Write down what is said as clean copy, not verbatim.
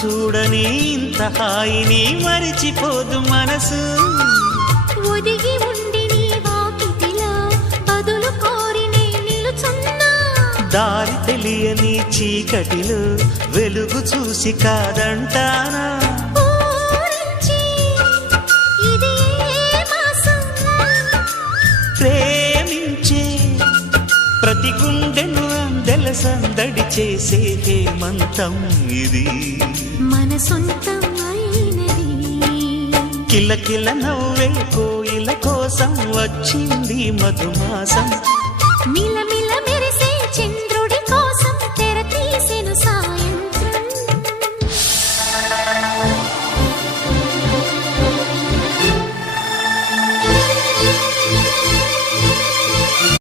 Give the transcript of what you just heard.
చూడని ఇంత హాయిని మరిచిపోదు మనసు. ఒదిగి ఉండి నీ వాకిటిలో బదులు కోరి నే నిలుచున్నా. దారి తెలియని చీకటిలో వెలుగు చూసి కాదంటానా. ప్రేమించే ప్రతి గుండెను అందెల సందడి చేసే హేమంతం ఇది. మన సొంతం అయినది. కిలకిల నవ్వే కోయిల కోసం వచ్చింది మధుమాసం.